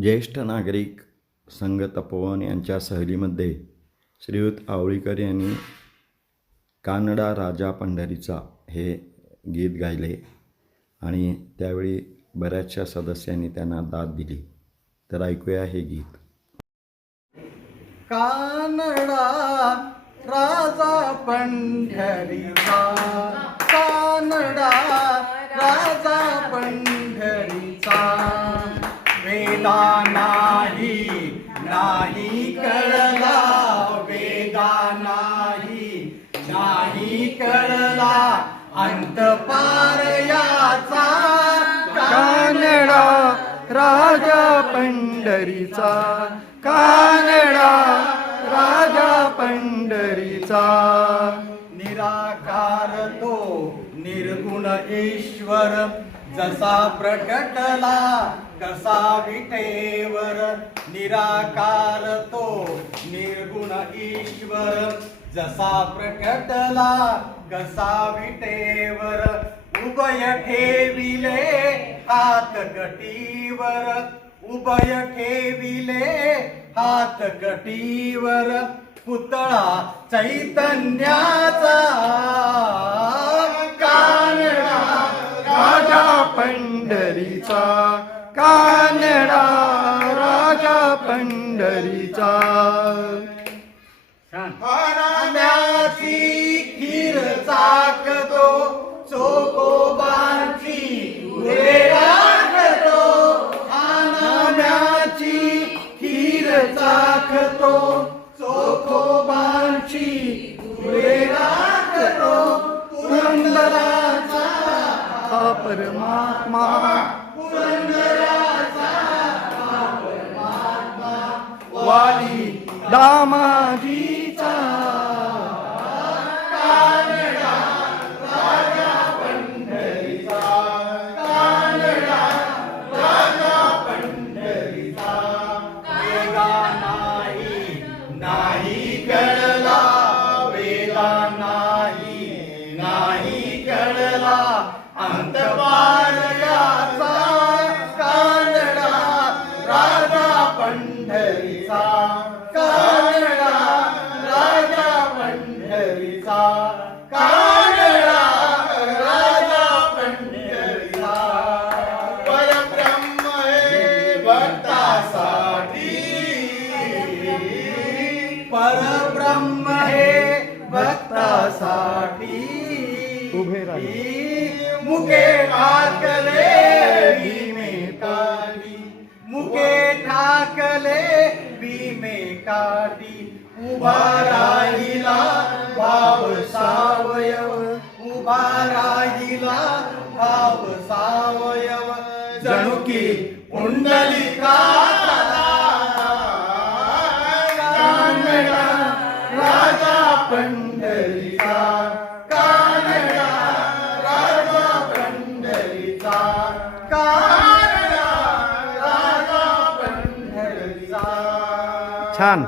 ज्येष्ठ नागरिक संघ तपोवन यांच्या सहलीमध्ये श्रीयुत आवळीकर यांनी कानडा राजा पंढरीचा हे गीत गायले आणि त्यावेळी बऱ्याचशा सदस्यांनी त्यांना दाद दिली. तर ऐकूया हे गीत. कानडा राजा पंढरी. पंढरीचा कानडा राजा पंढरीचा. निराकार तो निर्गुण ईश्वर जसा प्रकटला कसा विटेवर. निराकार तो निर्गुण ईश्वर जसा प्रकटला कसा विटेवर. उभय ठेविले हात गटीवर. उभय ठेविले हात गटीवर पुतळा चैतन्याचा कानडा राजा पंढरीचा कानडा राजा पंढरीचा चाखतो चोखोबांची चोकोबांची राखतो पुरंदराचा हा परमात्मा. वाली दामाजी परब्रह्म हे भक्तासाठी. उभे. मुके ठाकले भीमे काठी. मुके ठाकले भीमे काठी. उभा राहिला भाव सावयव. उभा राहिला भाव सावयव. जणू की पुंडलिका पंढरीचा कानडा राजा पंढरीचा कानडा राजा पंढरीचा छान.